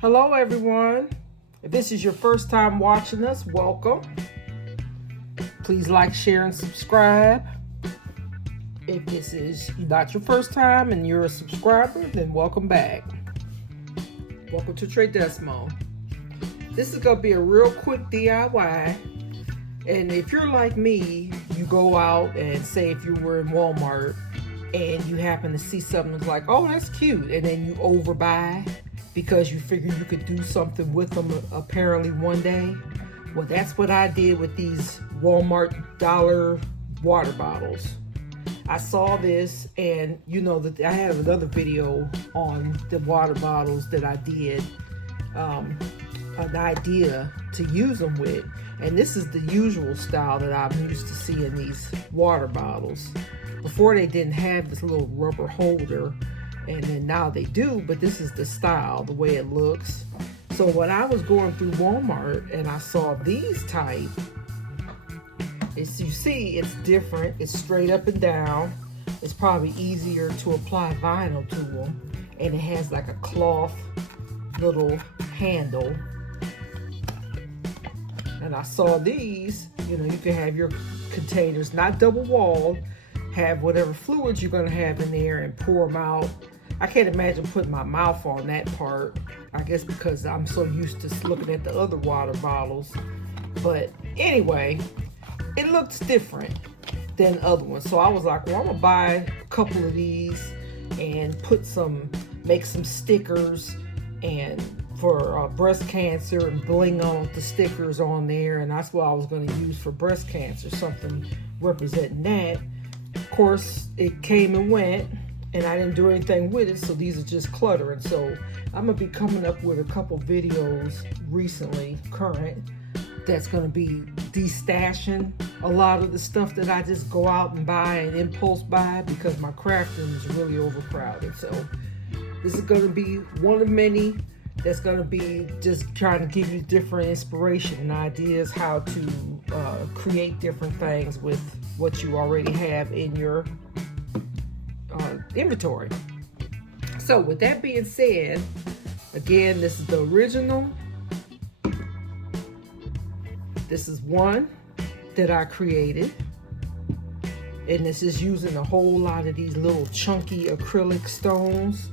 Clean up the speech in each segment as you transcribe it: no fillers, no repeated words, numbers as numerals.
Hello everyone. If this is your first time watching us, welcome. Please like, share, and subscribe. If this is not your first time and you're a subscriber, then welcome back. Welcome to TreDesMo. This is going to be a real quick DIY. And if you're like me, you go out and say if you were in Walmart and you happen to see something that's like, oh, that's cute, and then you overbuy because you figure you could do something with them apparently one day. Well, that's what I did with these Walmart dollar water bottles. I saw this, and you know that I have another video on the water bottles that I did an idea to use them with, and this is the usual style that I'm used to seeing these water bottles. Before they didn't have this little rubber holder, and then now they do, but this is the style, the way it looks. So when I was going through Walmart and I saw these type, you see it's different. It's straight up and down. It's probably easier to apply vinyl to them, and it has like a cloth little handle. And I saw these, you know, you can have your containers not double walled, have whatever fluids you're going to have in there and pour them out. I can't imagine putting my mouth on that part, I guess because I'm so used to looking at the other water bottles. But anyway, it looks different than other ones. So I was like, well, I'm going to buy a couple of these and make some stickers and for breast cancer, and bling on the stickers on there. And that's what I was going to use for breast cancer, something representing that. Of course, it came and went, and I didn't do anything with it, so these are just clutter. And so I'm gonna be coming up with a couple videos recently, current, that's gonna be destashing a lot of the stuff that I just go out and buy and impulse buy because my craft room is really overcrowded. So this is gonna be one of many that's gonna be just trying to give you different inspiration and ideas how to create different things with what you already have in your inventory. So with that being said, again, this is the original. This is one that I created, and this is using a whole lot of these little chunky acrylic stones.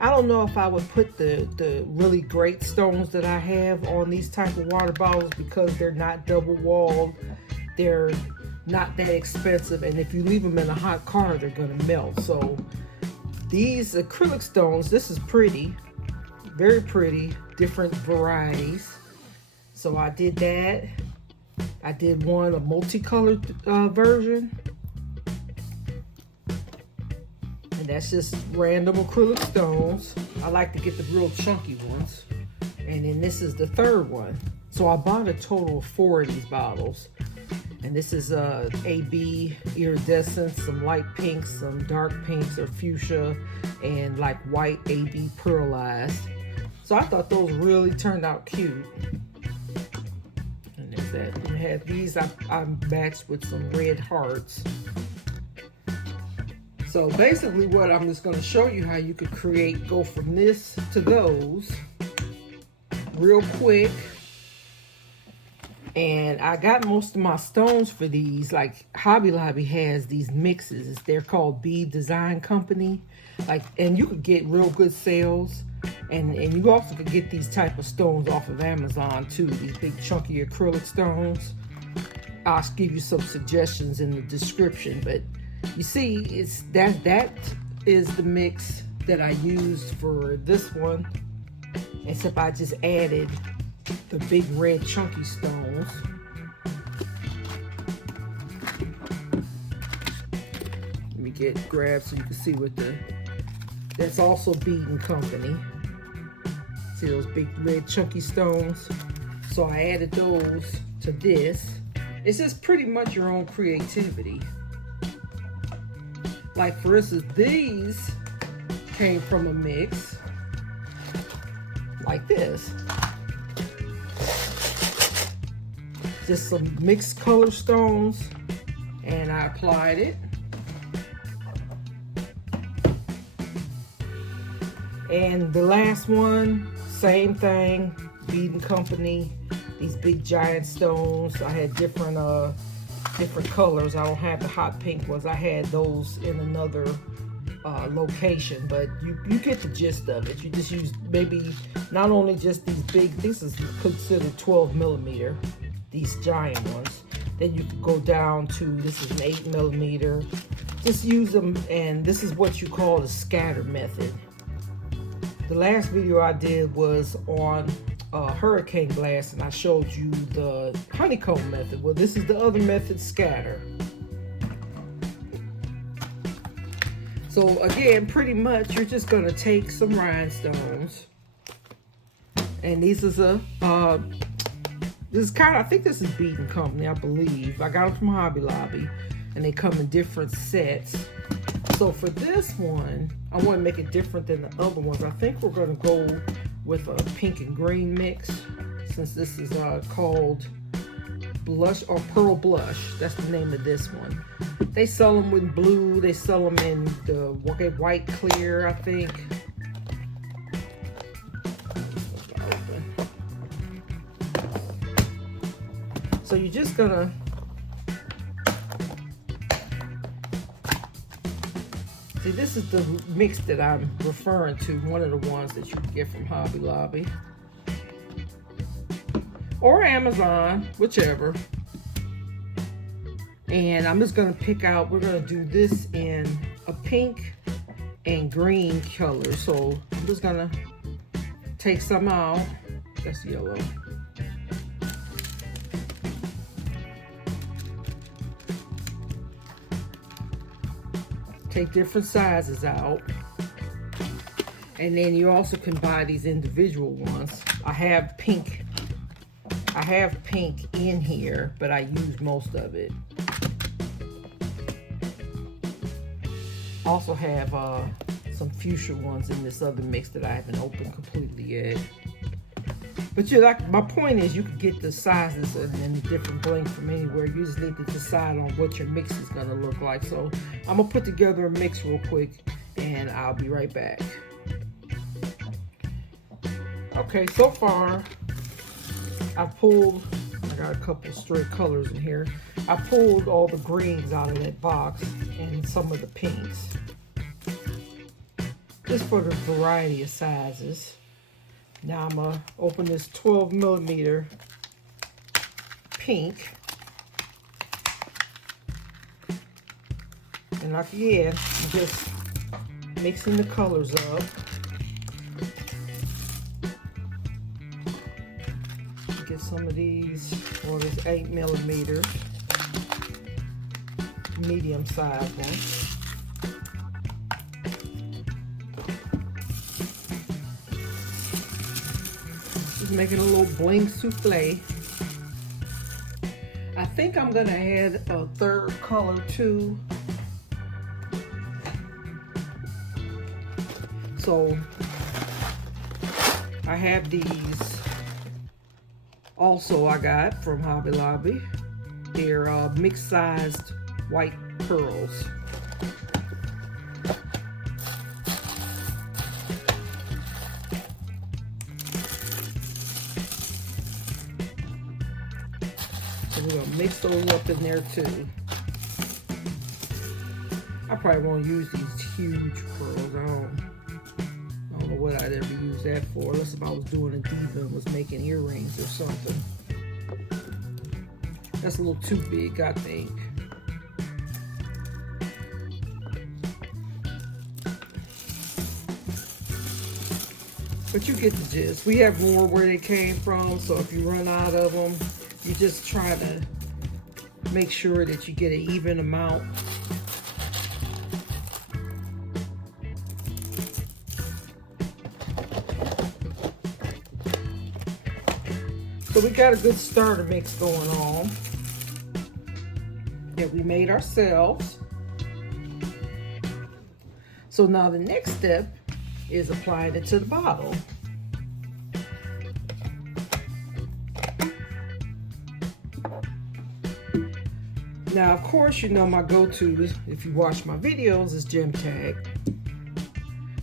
I don't know if I would put the really great stones that I have on these type of water bottles because they're not double walled. They're not that expensive, and if you leave them in a hot car, they're gonna melt. So these acrylic stones, this is pretty, very pretty, different varieties. So I did that. I did a multicolored version, and that's just random acrylic stones. I like to get the real chunky ones. And then this is the third one. So I bought a total of 4 of these bottles. And this is AB iridescent, some light pinks, some dark pinks or fuchsia, and like white AB pearlized. So I thought those really turned out cute. And there's that. And I had these I matched with some red hearts. So basically what I'm just going to show you how you could go from this to those real quick. And I got most of my stones for these. Like Hobby Lobby has these mixes. They're called Bead Design Company. And you could get real good sales. And you also could get these type of stones off of Amazon too. These big chunky acrylic stones. I'll give you some suggestions in the description. But you see, that is the mix that I used for this one. Except I just added the big red chunky stones. Let me grab so you can see that's also Bead Company. See those big red chunky stones? So I added those to this. It's just pretty much your own creativity. Like for instance, these came from a mix like this. Just some mixed color stones, and I applied it. And the last one, same thing, Bead & Company, these big giant stones. I had different colors. I don't have the hot pink ones. I had those in another location, but you get the gist of it. You just use maybe not only just these big, this is considered 12 millimeter, these giant ones. Then you can go down to, this is an 8 millimeter. Just use them, and this is what you call the scatter method. The last video I did was on hurricane glass, and I showed you the honeycomb method. Well, this is the other method, scatter. So again, pretty much you're just gonna take some rhinestones, and this is a this is kind of, I think this is Bead & Company, I believe. I got them from Hobby Lobby, and they come in different sets. So for this one, I want to make it different than the other ones. I think we're going to go with a pink and green mix, since this is called Blush or Pearl Blush. That's the name of this one. They sell them in blue. They sell them in the white clear, I think. So you're just gonna see, this is the mix that I'm referring to, one of the ones that you can get from Hobby Lobby or Amazon, whichever. And I'm just gonna pick out, we're gonna do this in a pink and green color. So I'm just gonna take some out. That's yellow. Take different sizes out, and then you also can buy these individual ones. I have pink in here, but I use most of it. Also have some fuchsia ones in this other mix that I haven't opened completely yet. But my point is, you can get the sizes and the different bling from anywhere. You just need to decide on what your mix is gonna look like. So I'm gonna put together a mix real quick, and I'll be right back. Okay, so far I got a couple stray colors in here. I pulled all the greens out of that box and some of the pinks, just for the variety of sizes. Now I'm gonna open this 12 millimeter pink, and again, I'm just mixing the colors up. Get some of these, or this 8 millimeter medium size one. Making a little bling souffle. I think I'm gonna add a third color too. So I have these also I got from Hobby Lobby. They're mixed sized white pearls. We're gonna mix those up in there too. I probably won't use these huge pearls. I don't know what I'd ever use that for, unless if I was doing a diva and was making earrings or something. That's a little too big, I think. But you get the gist. We have more where they came from, so if you run out of them, you just try to make sure that you get an even amount. So we got a good starter mix going on that we made ourselves. So now the next step is applying it to the bottle. Now, of course, you know my go-to, if you watch my videos, is gem tag.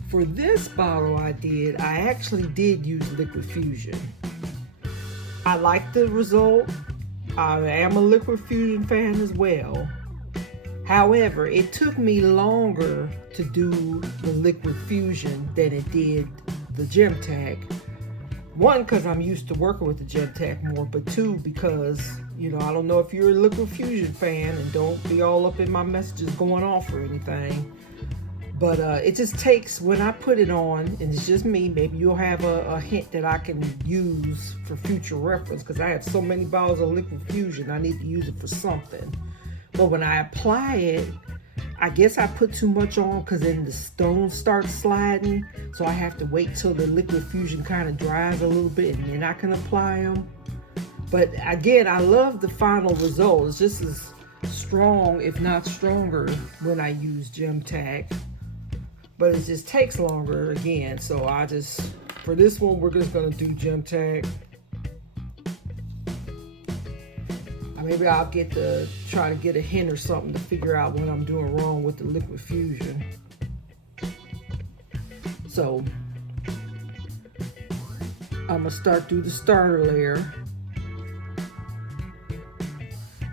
For this bottle I actually did use liquid fusion. I like the result. I am a liquid fusion fan as well. However, it took me longer to do the liquid fusion than it did the gem tack. One, because I'm used to working with the gem tack more, but two, because, you know, I don't know if you're a liquid fusion fan, and don't be all up in my messages going off or anything. But it just takes, when I put it on, and it's just me, maybe you'll have a hint that I can use for future reference, because I have so many bottles of liquid fusion, I need to use it for something. But when I apply it, I guess I put too much on, because then the stones start sliding, so I have to wait till the liquid fusion kind of dries a little bit, and then I can apply them. But again, I love the final result. It's just as strong, if not stronger, when I use gem tack. But it just takes longer again. So for this one, we're just gonna do gem tack. Maybe I'll try to get a hint or something to figure out what I'm doing wrong with the liquid fusion. So I'm gonna start through the starter layer.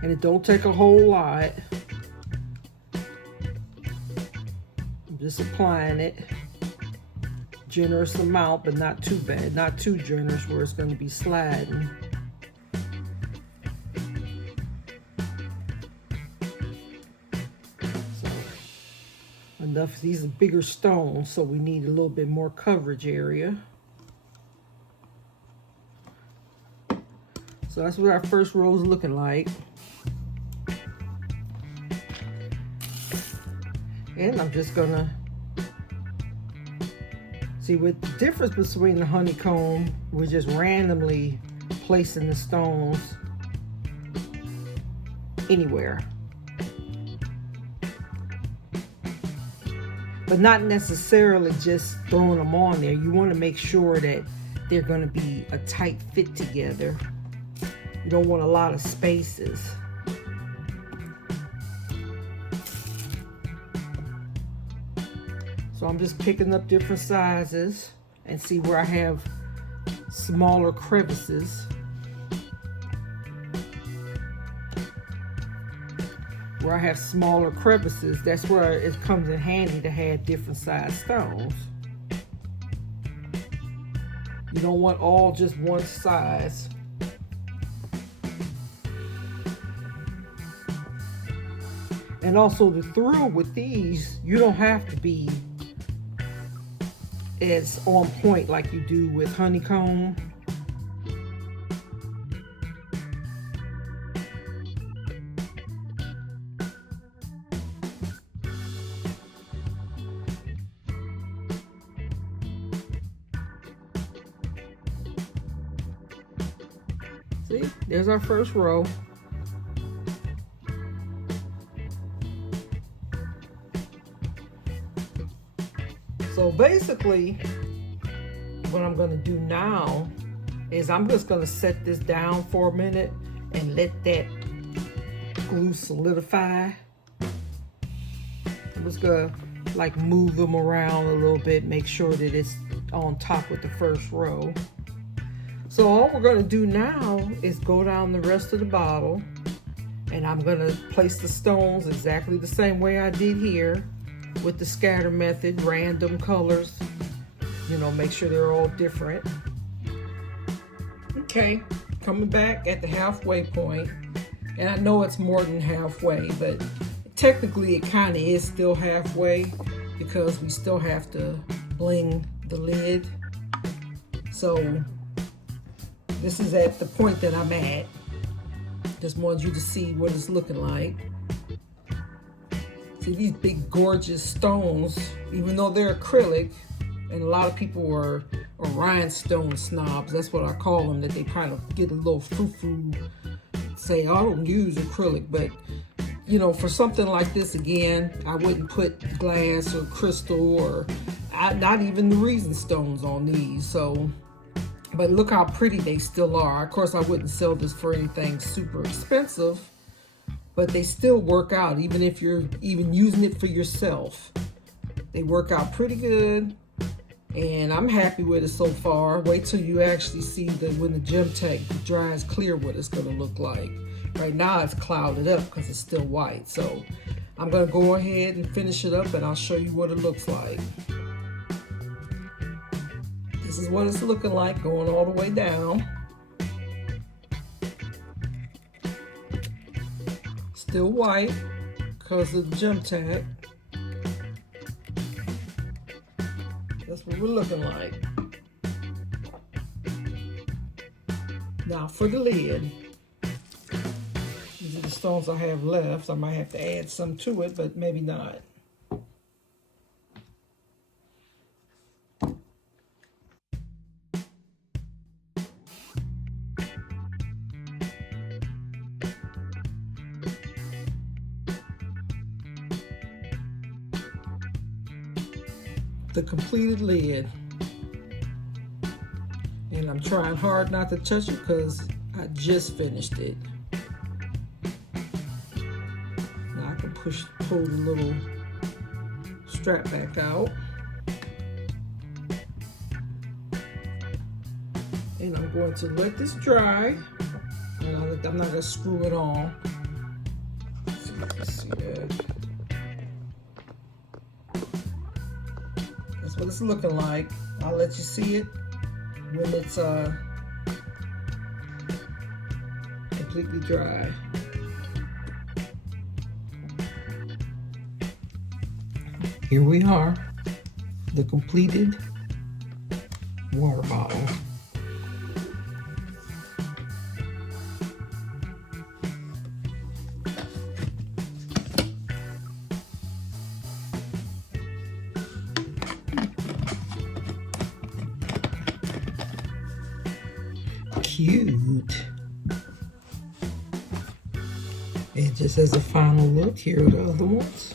And it don't take a whole lot. Just applying it, generous amount, but not too bad, not too generous where it's going to be sliding. So enough. These are bigger stones, so we need a little bit more coverage area. So that's what our first row is looking like. And I'm just gonna see what the difference between the honeycomb, we're just randomly placing the stones anywhere. But not necessarily just throwing them on there. You want to make sure that they're going to be a tight fit together. You don't want a lot of spaces. So I'm just picking up different sizes and see where I have smaller crevices. Where I have smaller crevices, that's where it comes in handy to have different size stones. You don't want all just one size. And also the through with these, you don't have to be as on point like you do with honeycomb. See, there's our first row. So basically, what I'm gonna do now is I'm just gonna set this down for a minute and let that glue solidify. I'm just gonna like move them around a little bit, make sure that it's on top with the first row. So all we're gonna do now is go down the rest of the bottle, and I'm gonna place the stones exactly the same way I did here with the scatter method, random colors, you know, make sure they're all different. Okay, coming back at the halfway point, and I know it's more than halfway, but technically it kind of is still halfway because we still have to bling the lid. So this is at the point that I'm at. Just wanted you to see what it's looking like. See these big gorgeous stones, even though they're acrylic, and a lot of people are rhinestone snobs, that's what I call them, that they kind of get a little frou-frou, say, oh, I don't use acrylic, but you know, for something like this, again, I wouldn't put glass or crystal or not even the Rhinestones on these. So, but look how pretty they still are. Of course, I wouldn't sell this for anything super expensive, but they still work out, even if you're even using it for yourself. They work out pretty good. And I'm happy with it so far. Wait till you actually see when the gem tag dries clear what it's gonna look like. Right now it's clouded up because it's still white. So I'm gonna go ahead and finish it up and I'll show you what it looks like. This is what it's looking like going all the way down. Still white because of the gem tag. That's what we're looking like. Now for the lid. These are the stones I have left. I might have to add some to it, but maybe not. The completed lid. And I'm trying hard not to touch it because I just finished it. Now I can pull the little strap back out. And I'm going to let this dry. And I'm not going to screw it on. Let's see if you can see that. That's what it's looking like. I'll let you see it when it's completely dry. Here we are, the completed water bottle. Cute. And just as a final look, here are the other ones.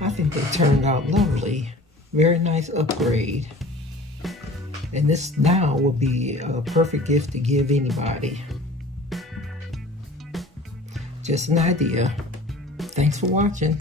I think they turned out lovely. Very nice upgrade. And this now would be a perfect gift to give anybody. Just an idea. Thanks for watching.